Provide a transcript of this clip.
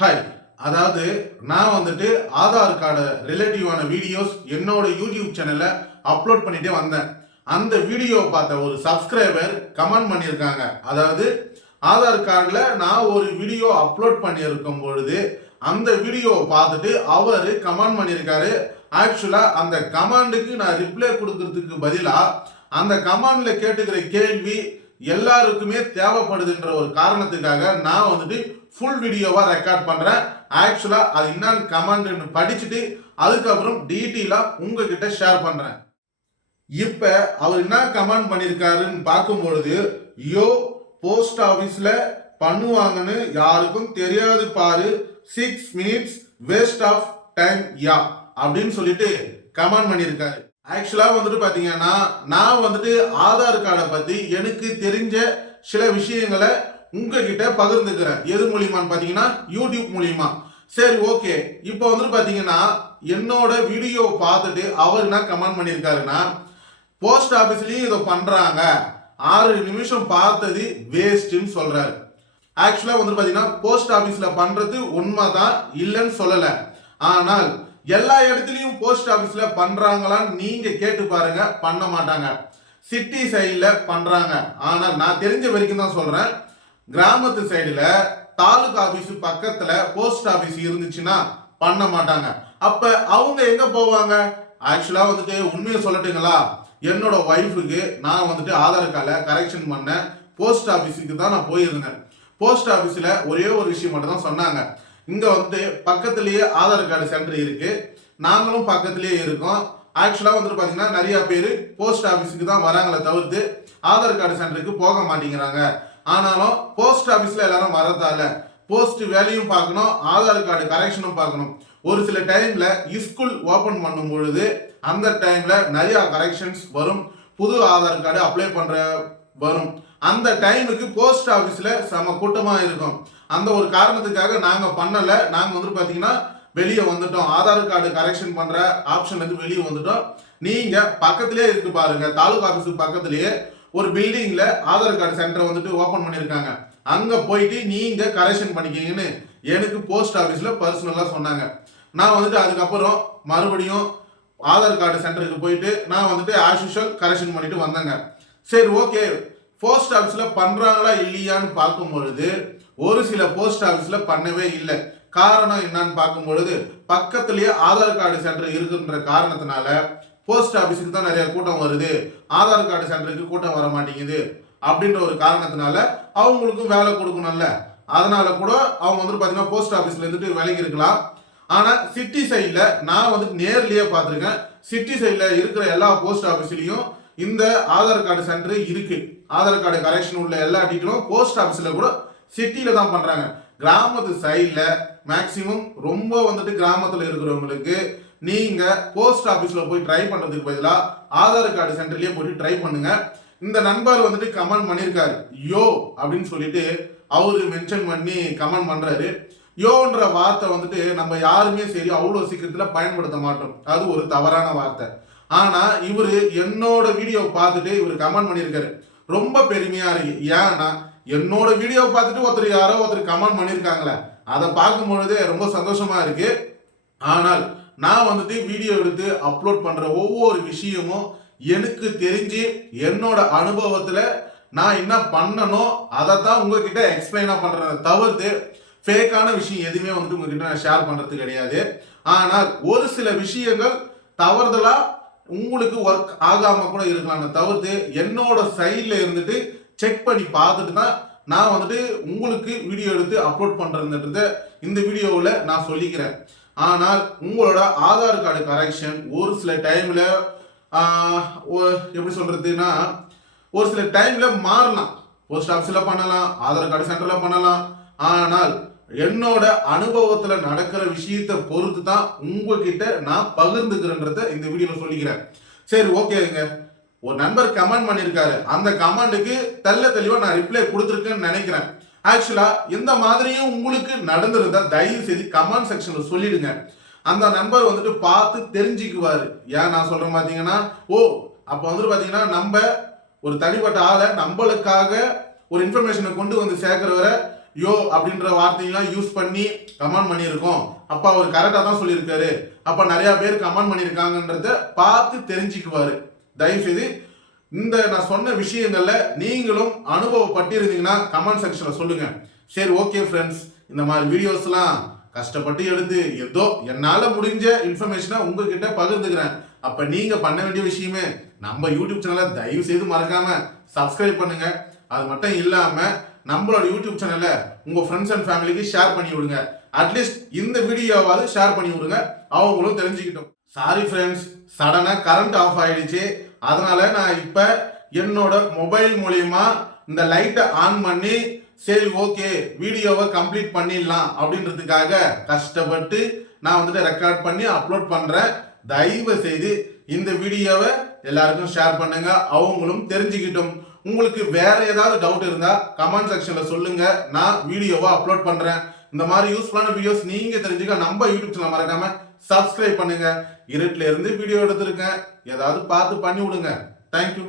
Hi அதாவது நான் வந்துட்டு ஆதார் கார்டு ரிலேட்டிவான வீடியோஸ் என்னோட யூடியூப் சேனலில் அப்லோட் பண்ணிட்டே வந்தேன். அந்த வீடியோ பார்த்த ஒரு சப்ஸ்கிரைபர் கமெண்ட் பண்ணியிருக்காங்க. அதாவது ஆதார் கார்டில் நான் ஒரு வீடியோ அப்லோட் பண்ணியிருக்கும் பொழுது அந்த வீடியோவை பார்த்துட்டு அவர் கமெண்ட் பண்ணியிருக்காரு. ஆக்சுவலாக அந்த கமாண்டுக்கு நான் ரிப்ளை கொடுக்கறதுக்கு பதிலாக அந்த கமாண்ட்ல கேட்டுக்கிற கேள்வி எல்லாருக்குமே தேவைப்படுதுன்ற ஒரு காரணத்துக்காக நான் வந்துட்டு ஃபுல் வீடியோவாக ரெக்கார்ட் பண்ணுறேன் ஆக்சுவலாக அது என்னன்னு கமெண்ட்னு படிச்சுட்டு அதுக்கப்புறம் டீட்டெயிலாக உங்ககிட்ட ஷேர் பண்ணுறேன் இப்போ அவர் என்ன கமெண்ட் பண்ணியிருக்காருன்னு பார்க்கும்பொழுது யோ போஸ்ட் ஆஃபீஸில் பண்ணுவாங்கன்னு யாருக்கும் தெரியாது பாரு. Six minutes waste of time யா அப்படின்னு சொல்லிட்டு கமெண்ட் பண்ணியிருக்காரு ஆக்சுவலாக வந்துட்டு பார்த்தீங்கன்னா நான் வந்துட்டு ஆதார் கார்டை பற்றி எனக்கு தெரிஞ்ச சில விஷயங்களை உங்ககிட்ட பகிர்ந்துக்கிறேன். எது மூலியமான்னு பார்த்தீங்கன்னா யூடியூப் மூலியமா. சரி ஓகே இப்போ வந்துட்டு பார்த்தீங்கன்னா என்னோட வீடியோ பார்த்துட்டு அவர் என்ன கமெண்ட் பண்ணியிருக்காருன்னா போஸ்ட் ஆஃபீஸ்லேயும் இதை பண்ணுறாங்க ஆறு நிமிஷம் பார்த்தது வேஸ்ட்டுன்னு சொல்கிறாரு ஆக்சுவலாக வந்து பார்த்தீங்கன்னா போஸ்ட் ஆஃபீஸில் பண்ணுறது உண்மை தான் இல்லைன்னு சொல்லலை. ஆனால் எல்லா இடத்துலையும் போஸ்ட் ஆஃபீஸில் பண்ணுறாங்களான்னு நீங்கள் கேட்டு பாருங்க பண்ண மாட்டாங்க. சிட்டி சைடில் பண்ணுறாங்க ஆனால் நான் தெரிஞ்ச வரைக்கும் தான் சொல்கிறேன் கிராமத்து சைடுல தாலுகா ஆபீஸ் பக்கத்துல போஸ்ட் ஆபீஸ் இருந்துச்சுன்னா பண்ண மாட்டாங்க. அப்ப அவங்க எங்க போவாங்க? ஆக்சுவலா வந்துட்டு உண்மையை சொல்லட்டுங்களா? என்னோட ஒய்ஃபுக்கு நான் வந்துட்டு ஆதார் கார்டை கரெக்ஷன் பண்ண போஸ்ட் ஆஃபீஸுக்கு தான் நான் போயிருந்தேன். போஸ்ட் ஆஃபீஸில் ஒரே ஒரு விஷயம் மட்டும் தான் சொன்னாங்க. இங்கே வந்துட்டு பக்கத்துலேயே ஆதார் கார்டு சென்டர் இருக்குது நாங்களும் பக்கத்துலேயே இருக்கோம். ஆக்சுவலாக வந்துட்டு பார்த்தீங்கன்னா நிறையா பேர் போஸ்ட் ஆஃபீஸுக்கு தான் வராங்களே தவிர்த்து ஆதார் கார்டு சென்டருக்கு போக மாட்டேங்கிறாங்க. ஆனாலும் போஸ்ட் ஆஃபீஸில் எல்லாரும் வரதால போஸ்ட் வேலையும் பார்க்கணும் ஆதார் கார்டு கரெக்ஷனும் பார்க்கணும். ஒரு சில டைமில் ஸ்கூல் ஓப்பன் பண்ணும் பொழுது அந்த டைமில் நிறையா கரெக்ஷன்ஸ் வரும். புது ஆதார் கார்டு அப்ளை பண்ணுற வரும். அந்த டைமுக்கு போஸ்ட் ஆஃபீஸில் செம கூட்டமாக இருக்கும். அந்த ஒரு காரணத்துக்காக நாங்கள் பண்ணலை. நாங்கள் வந்து பார்த்தீங்கன்னா வெளியே வந்துட்டோம். ஆதார் கார்டு கரெக்ஷன் பண்ணுற ஆப்ஷன் வந்து வெளியே வந்துட்டோம். நீங்கள் பக்கத்திலே இருக்கு பாருங்கள் தாலுகா ஆஃபீஸுக்கு பக்கத்துலேயே ஒரு பில்டிங்கில் ஆதார் கார்டு சென்டர் வந்துட்டு ஓப்பன் பண்ணியிருக்காங்க அங்கே போயிட்டு நீங்கள் கரெக்ஷன் பண்ணிக்கிங்கன்னு எனக்கு போஸ்ட் ஆஃபீஸில் பர்சனலாக சொன்னாங்க. நான் வந்துட்டு அதுக்கப்புறம் மறுபடியும் ஆதார் கார்டு சென்டருக்கு போயிட்டு நான் வந்துட்டு ஆஸ் யூஷுவல் கரெக்ஷன் பண்ணிட்டு வந்தேங்க. சரி ஓகே போஸ்ட் ஆஃபீஸில் பண்ணுறாங்களா இல்லையான்னு பார்க்கும் பொழுது ஒரு சில போஸ்ட் ஆஃபீஸில் பண்ணவே இல்லை. காரணம் என்னன்னு பார்க்கும் பொழுது ஆதார் கார்டு சென்டர் இருக்குன்ற காரணத்தினால போஸ்ட் ஆஃபீஸுக்கு தான் நிறைய கூட்டம் வருது. ஆதார் கார்டு சென்டருக்கு கூட்டம் வர மாட்டேங்குது அப்படின்ற ஒரு காரணத்தினால அவங்களுக்கும் வேலை கொடுக்கணும்ல. அதனால கூட அவங்க வந்துட்டு பார்த்தீங்கன்னா போஸ்ட் ஆஃபீஸ்ல இருந்துட்டு விலகி இருக்கலாம். ஆனா சிட்டி சைடில் நான் வந்து நேர்லயே பார்த்துருக்கேன். சிட்டி சைடில் இருக்கிற எல்லா போஸ்ட் ஆஃபீஸ்லயும் இந்த ஆதார் கார்டு சென்டர் இருக்கு. ஆதார் கார்டு கரெக்ஷன் உள்ள எல்லா டீட்டெயிலும் போஸ்ட் ஆஃபீஸில் கூட சிட்டியில தான் பண்றாங்க. கிராமத்து சைடில் மேக்சிமம் ரொம்ப வந்துட்டு கிராமத்தில் இருக்கிறவங்களுக்கு நீங்க போஸ்ட் ஆஃபீஸில் போய் ட்ரை பண்றதுக்கு பதிலாக ஆதார் கார்டு சென்டர்லயே போயிட்டு ட்ரை பண்ணுங்க. இந்த நண்பர் வந்துட்டு கமெண்ட் பண்ணியிருக்காரு யோ அப்படின்னு சொல்லிட்டு அவரு மென்ஷன் பண்ணி கமெண்ட் பண்றாரு. யோன்ற வார்த்தை வந்துட்டு நம்ம யாருமே சரி அவ்வளோ சீக்கிரத்தில் பயன்படுத்த மாட்டோம். அது ஒரு தவறான வார்த்தை. ஆனால் இவர் என்னோட வீடியோ பார்த்துட்டு இவர் கமெண்ட் பண்ணியிருக்காரு ரொம்ப பெருமையாக இருக்கு. ஏன்னா என்னோட வீடியோ பார்த்துட்டு ஒருத்தர் யாரோ ஒருத்தர் கமெண்ட் பண்ணியிருக்காங்களே அதை பார்க்கும் பொழுதே ரொம்ப சந்தோஷமாக இருக்குது ஆனால் நான் வந்துட்டு வீடியோ எடுத்து அப்லோட் பண்ற ஒவ்வொரு விஷயமும் எனக்கு தெரிஞ்சு என்னோட அனுபவத்துல நான் என்ன பண்ணணும் அதை தான் உங்ககிட்ட எக்ஸ்பிளைனா பண்றதை தவிர்த்து ஃபேக்கான விஷயம் எதுவுமே வந்துட்டு உங்ககிட்ட நான் ஷேர் பண்றது கிடையாது. ஆனால் ஒரு சில விஷயங்கள் தவறுதலா உங்களுக்கு ஒர்க் ஆகாம கூட இருக்கலாம் தவிர்த்து என்னோட சைட்ல இருந்துட்டு செக் பண்ணி பார்த்துட்டு தான் நான் வந்துட்டு உங்களுக்கு வீடியோ எடுத்து அப்லோட் பண்றதுன்றத இந்த வீடியோவில் நான் சொல்லிக்கிறேன். ஆனால் உங்களோட ஆதார் கார்டு கரெக்ஷன் ஒரு சில டைமில் எப்படி சொல்கிறதுனா ஒரு சில டைமில் மாறலாம். போஸ்ட் ஆஃபீஸில் பண்ணலாம் ஆதார் கார்டு சென்டரில் பண்ணலாம். ஆனால் என்னோட அனுபவத்தில் நடக்கிற விஷயத்தை பொறுத்து தான் உங்ககிட்ட நான் பகிர்ந்துக்கிறேன்றத இந்த வீடியோவில் சொல்லிக்கிறேன். சரி ஓகேங்க ஒரு நண்பர் கமெண்ட் பண்ணியிருக்காரு. அந்த கமெண்ட்டுக்கு தெல்ல தெளிவாக நான் ரிப்ளை கொடுத்துருக்கேன்னு நினைக்கிறேன். ஆக்சுவலாக இந்த மாதிரியும் உங்களுக்கு நடந்திருந்தால் தயவு செய்து கமெண்ட் செக்ஷனில் சொல்லிடுங்க. அந்த நண்பர் வந்துட்டு பார்த்து தெரிஞ்சுக்குவார். ஏன் நான் சொல்கிறேன் பார்த்தீங்கன்னா ஓ அப்போ வந்துட்டு பார்த்தீங்கன்னா நம்ம ஒரு தனிப்பட்ட ஆளை நம்மளுக்காக ஒரு இன்ஃபர்மேஷனை கொண்டு வந்து சேர்க்குறவரை யோ அப்படின்ற வார்த்தையெல்லாம் யூஸ் பண்ணி கமெண்ட் பண்ணியிருக்கோம். அப்போ அவர் கரெக்டாக தான் சொல்லியிருக்காரு. அப்போ நிறையா பேர் கமெண்ட் பண்ணியிருக்காங்கன்றத பார்த்து தெரிஞ்சுக்குவார். தயவு செய்து இந்த நான் சொன்ன விஷயங்களில் நீங்களும் அனுபவப்பட்டிருந்தீங்கன்னா கமெண்ட் செக்ஷனில் சொல்லுங்க. சரி ஓகே ஃப்ரெண்ட்ஸ் இந்த மாதிரி வீடியோஸ்லாம் கஷ்டப்பட்டு எடுத்து ஏதோ என்னால் முடிஞ்ச இன்ஃபர்மேஷனை உங்ககிட்ட பகிர்ந்துக்கிறேன். அப்போ நீங்கள் பண்ண வேண்டிய விஷயமே நம்ம யூடியூப் சேனலை தயவு செய்து மறக்காமல் சப்ஸ்கிரைப் பண்ணுங்க. அது மட்டும் இல்லாமல் நம்மளோட யூடியூப் சேனலை உங்கள் ஃப்ரெண்ட்ஸ் அண்ட் ஃபேமிலிக்கு ஷேர் பண்ணி விடுங்க. அட்லீஸ்ட் இந்த வீடியோவாவது ஷேர் பண்ணி விடுங்க. அவங்களும் தெரிஞ்சுக்கிட்டோம் சாரி ஃப்ரெண்ட்ஸ் சடனாக கரண்ட் ஆஃப் ஆயிடுச்சு. அதனால நான் இப்போ என்னோட மொபைல் மூலியமா இந்த லைட்டை ஆன் பண்ணி சரி ஓகே வீடியோவை கம்ப்ளீட் பண்ணிடலாம் அப்படின்றதுக்காக கஷ்டப்பட்டு நான் வந்துட்டு ரெக்கார்ட் பண்ணி அப்லோட் பண்ணுறேன் தயவு செய்து இந்த வீடியோவை எல்லாருக்கும் ஷேர் பண்ணுங்க. அவங்களும் தெரிஞ்சுக்கிட்டும். உங்களுக்கு வேற ஏதாவது டவுட் இருந்தா கமெண்ட் செக்ஷன்ல சொல்லுங்க. நான் வீடியோவை அப்லோட் பண்றேன். இந்த மாதிரி யூஸ்ஃபுல்லான வீடியோஸ் நீங்க தெரிஞ்சுக்க நம்ம யூடியூப் சேனல் மறக்காம சப்ஸ்கிரைப் பண்ணுங்க. இருட்டில் இருந்து வீடியோ எடுத்திருக்கேன். ஏதாவது பார்த்து பண்ணி விடுங்க. தேங்க்யூ